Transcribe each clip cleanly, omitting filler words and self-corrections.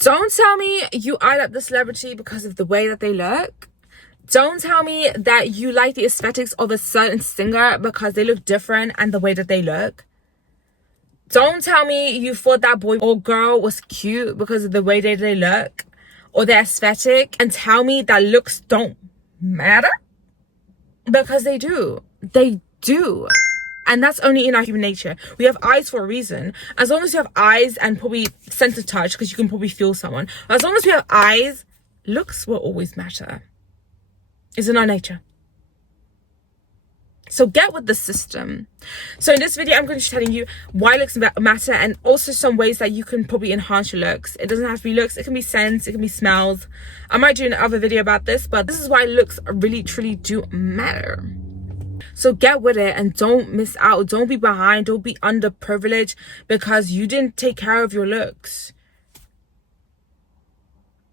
Don't tell me you eye up the celebrity because of the way that they look. Don't tell me that you like the aesthetics of a certain singer because they look different and the way that they look. Don't tell me you thought that boy or girl was cute because of the way that they look or their aesthetic, and tell me that looks don't matter, because they do. They do. And that's only in our human nature. We have eyes for a reason. As long as you have eyes and probably sense of touch, because you can probably feel someone. As long as we have eyes, looks will always matter. It's in our nature. So get with the system. So in this video, I'm going to be telling you why looks matter, and also some ways that you can probably enhance your looks. It doesn't have to be looks. It can be scents. It can be smells. I might do another video about this, but this is why looks really, truly do matter. So get with it and don't miss out. Don't be behind. Don't be underprivileged because you didn't take care of your looks.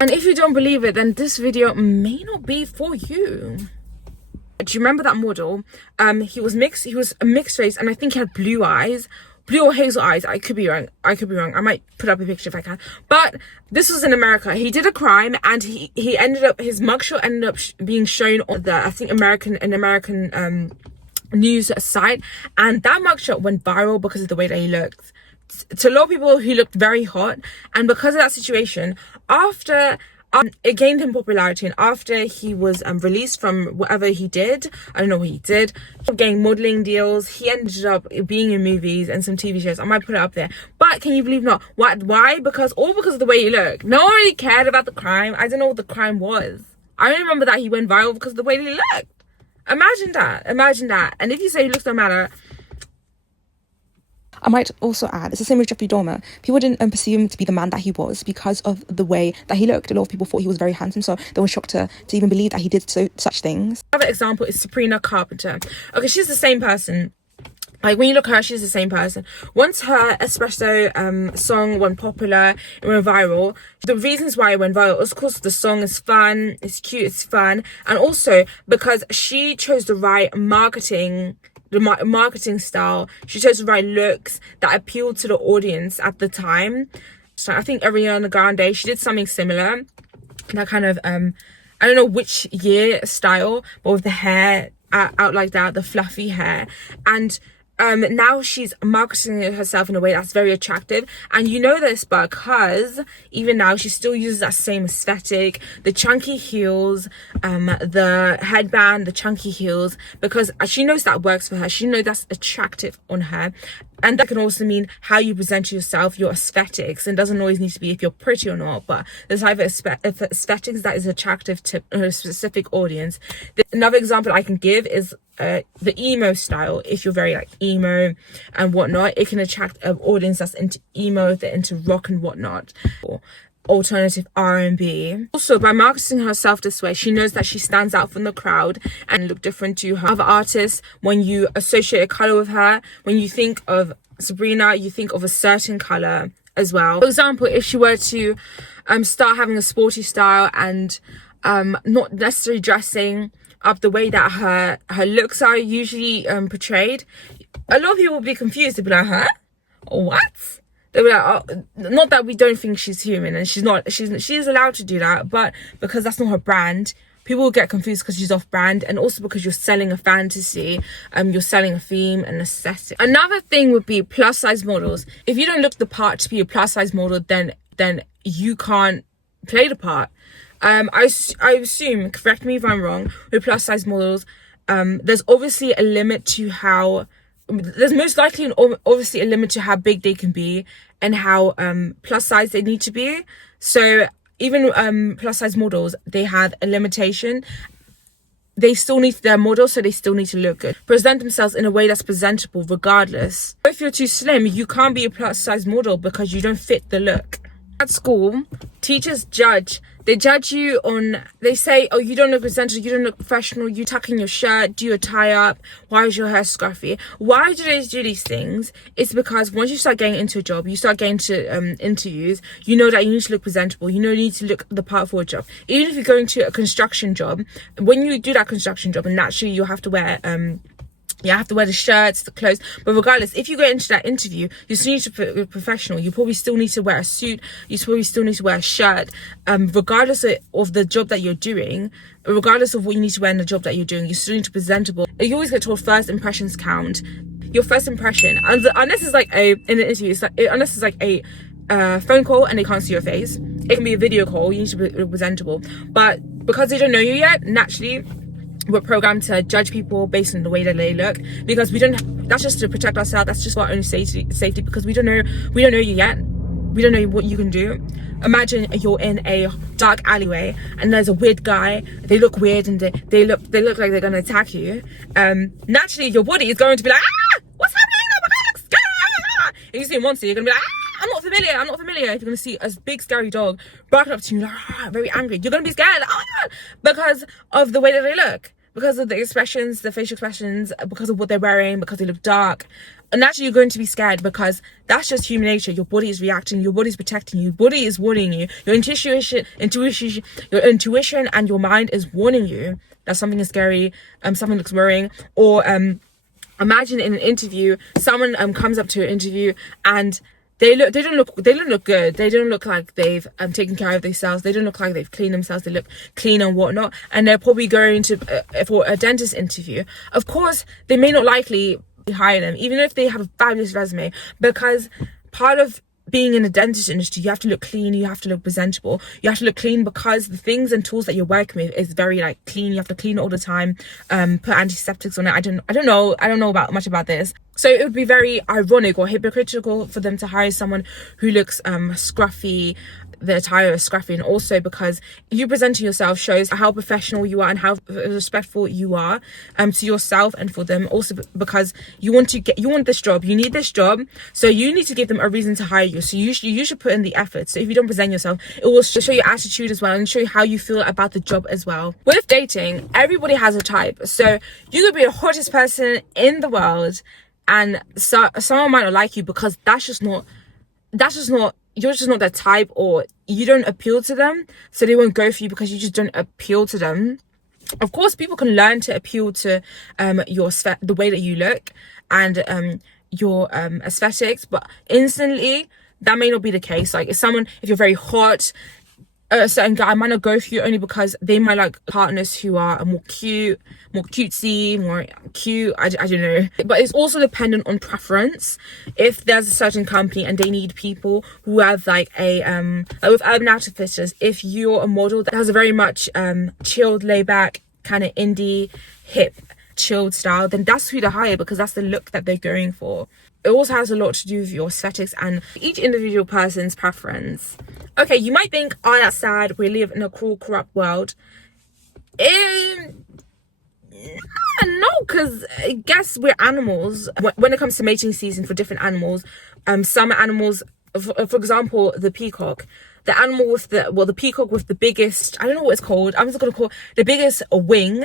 And if you don't believe it, then this video may not be for you. Do you remember that model? He was a mixed race, and I think he had blue eyes. Blue or hazel eyes. I could be wrong. I might put up a picture if I can. But this was in America. He did a crime, and he ended up, his mugshot ended up being shown on the, I think, American news site, and that mugshot went viral because of the way that he looked. To a lot of people, he looked very hot, and because of that situation, after it gained him popularity, and after he was released from whatever he did, I don't know what he did, he getting modeling deals. He ended up being in movies and some TV shows. I might put it up there. But can you believe not? Why? Because of the way he looked. No one really cared about the crime. I don't know what the crime was. I only remember that he went viral because of the way he looked. Imagine that. And if you say looks don't matter, I might also add, it's the same with Jeffrey Dahmer. People didn't perceive him to be the man that he was because of the way that he looked. A lot of people thought he was very handsome, so they were shocked to even believe that he did such things. Another example is Sabrina Carpenter. Okay, she's the same person. Like, when you look at her, she's the same person. Once her Espresso song went popular, it went viral. The reasons why it went viral was, of course, the song is fun, it's cute, it's fun, and also because she chose the right marketing style. She chose the right looks that appealed to the audience at the time. So I think Ariana Grande, she did something similar. That kind of, I don't know which year style, but with the hair out like that, the fluffy hair. And now she's marketing herself in a way that's very attractive, and you know this because even now she still uses that same aesthetic, the chunky heels, the headband, the chunky heels, because she knows that works for her. She knows that's attractive on her. And that can also mean how you present yourself, your aesthetics. And it doesn't always need to be if you're pretty or not, but the type of aesthetics that is attractive to a specific audience. Another example I can give is the emo style. If you're very like emo and whatnot, it can attract an audience that's into emo, if they're into rock and whatnot, or alternative R&B. Also, by marketing herself this way, she knows that she stands out from the crowd and look different to her other artists. When you associate a color with her, when you think of Sabrina, you think of a certain color as well. For example, if she were to start having a sporty style and not necessarily dressing up the way that her looks are usually portrayed, a lot of people will be confused. They'll be like, huh? What? They were like, oh, not that we don't think she's human, and she's allowed to do that, but because that's not her brand, people will get confused because she's off brand, and also because you're selling a fantasy, you're selling a theme, an aesthetic. Another thing would be plus size models. If you don't look the part to be a plus size model, then you can't play the part. I assume, correct me if I'm wrong, with plus size models, there's obviously a limit to how. There's most likely obviously a limit to how big they can be and how plus size they need to be. So even plus size models, they have a limitation. They still need their models, so they still need to look good. Present themselves in a way that's presentable regardless. If you're too slim, you can't be a plus size model because you don't fit the look. At school, teachers judge. They judge you on, they say, oh, you don't look presentable, you don't look professional, you tuck in your shirt, do your tie up, why is your hair scruffy? Why do they do these things? It's because once you start getting into a job, you start getting to interviews, you know that you need to look presentable, you know you need to look the part for a job. Even if you're going to a construction job, when you do that construction job, and naturally you'll have to wear You have to wear the shirts, the clothes. But regardless, if you go into that interview, you still need to be professional. You probably still need to wear a suit. You probably still need to wear a shirt. Regardless of the job that you're doing, regardless of what you need to wear in the job that you're doing, you still need to be presentable. You always get told first impressions count. Your first impression, unless it's like in an interview, unless it's like a phone call and they can't see your face. It can be a video call. You need to be presentable. But because they don't know you yet, naturally, we're programmed to judge people based on the way that they look, because we don't. That's just to protect ourselves. That's just for our own safety. Because we don't know you yet. We don't know what you can do. Imagine you're in a dark alleyway and there's a weird guy. They look weird and they look like they're gonna attack you. Naturally, your body is going to be like, what's happening? Oh my God, scary! If you see a monster, you're gonna be like, I'm not familiar. If you're gonna see a big scary dog barking up to you, like, very angry, you're gonna be scared. Oh my God, because of the way that they look. Because of the expressions, the facial expressions, because of what they're wearing, because they look dark. And naturally, you're going to be scared, because that's just human nature. Your body is reacting, your body is protecting you, your body is warning you. Your intuition and your mind is warning you that something is scary, something looks worrying. Or imagine in an interview, someone comes up to an interview and they don't look good. They don't look like they've taken care of themselves. They don't look like they've cleaned themselves. They look clean and whatnot. And they're probably going to for a dentist interview. Of course, they may not likely hire them, even if they have a fabulous resume, because part of being in the dentist industry, you have to look clean, you have to look presentable, you have to look clean, because the things and tools that you're working with is very like clean. You have to clean it all the time, put antiseptics on it. I don't know about much about this. So it would be very ironic or hypocritical for them to hire someone who looks scruffy, the attire is scruffy. And also because you presenting yourself shows how professional you are and how respectful you are to yourself and for them. Also because you want this job, you need this job, so you need to give them a reason to hire you. So you should put in the effort. So if you don't present yourself, it will show your attitude as well and show you how you feel about the job as well. With dating, everybody has a type. So you could be the hottest person in the world, and so someone might not like you because you're just not their type, or you don't appeal to them, so they won't go for you because you just don't appeal to them. Of course, people can learn to appeal to the way that you look and your aesthetics, but instantly that may not be the case. Like if you're very hot, a certain guy might not go for you only because they might like partners who are more cutesy, more cute. I don't know. But it's also dependent on preference. If there's a certain company and they need people who have like a like with Urban Outfitters, if you're a model that has a very much chilled, laid back, kind of indie, hip, chilled style, then that's who they hire, because that's the look that they're going for. It also has a lot to do with your aesthetics and each individual person's preference. Okay, you might think, oh, that's sad, we live in a cruel, corrupt world. No, because I guess we're animals. When it comes to mating season for different animals, some animals, for example, the peacock, the peacock with the biggest, I don't know what it's called, I'm just going to call the biggest wing,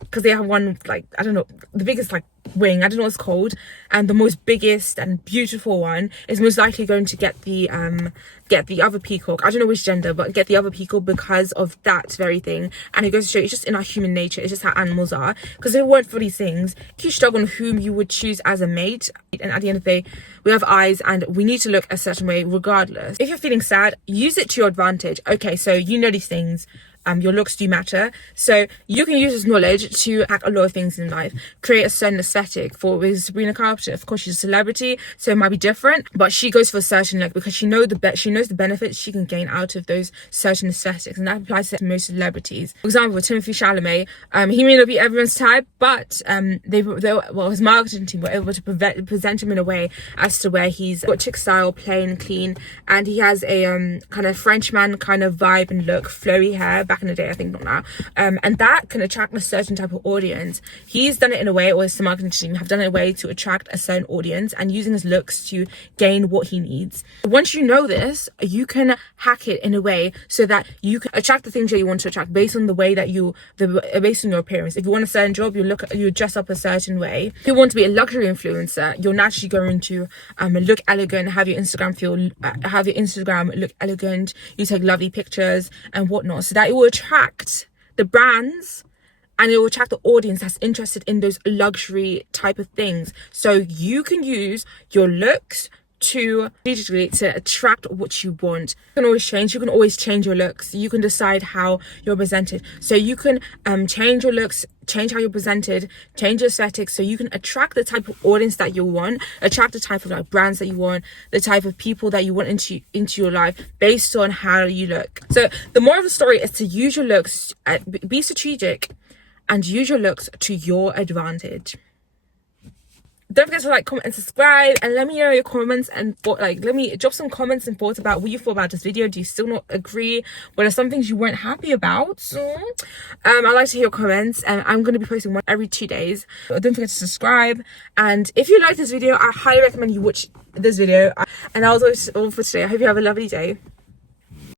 because they have one, like, I don't know, the biggest like wing, I don't know what it's called, and the most biggest and beautiful one is most likely going to get the other peacock, I don't know which gender, but get the other peacock because of that very thing. And it goes to show, it's just in our human nature, it's just how animals are. Because if it weren't for these things, you struggle on whom you would choose as a mate. And at the end of the day, we have eyes and we need to look a certain way regardless. If you're feeling sad, use it to your advantage. Okay, so you know these things, your looks do matter, so you can use this knowledge to hack a lot of things in life, create a certain aesthetic. For with Sabrina Carpenter, of course, she's a celebrity, so it might be different, but she goes for a certain look because she knows the benefits she can gain out of those certain aesthetics, and that applies to most celebrities. For example, with Timothy Chalamet, he may not be everyone's type, but his marketing team were able to present him in a way as to where he's got chick style, plain, clean, and he has a kind of Frenchman kind of vibe and look, flowy hair. Back in the day, I think, not now, and that can attract a certain type of audience. He's done it in a way, or his marketing team have done it in a way to attract a certain audience and using his looks to gain what he needs. Once you know this, you can hack it in a way so that you can attract the things that you want to attract based on the way that based on your appearance. If you want a certain job, you dress up a certain way. If you want to be a luxury influencer, you're naturally going to look elegant, have your Instagram look elegant. You take lovely pictures and whatnot, so that it will attract the brands and it will attract the audience that's interested in those luxury type of things. So you can use your looks to strategically to attract what you want. You can always change your looks. You can decide how you're presented, so you can change your looks, change how you're presented, change your aesthetics, so you can attract the type of audience that you want, attract the type of like brands that you want, the type of people that you want into your life based on how you look. So the moral of the story is to use your looks, be strategic, and use your looks to your advantage. Don't forget to like, comment, and subscribe, and let me know your comments and let me drop some comments and thoughts about what you thought about this video. Do you still not agree? What are some things you weren't happy about? I'd like to hear your comments, and I'm going to be posting one every 2 days. Don't forget to subscribe, and if you like this video, I highly recommend you watch this video. And that was all for today. I hope you have a lovely day.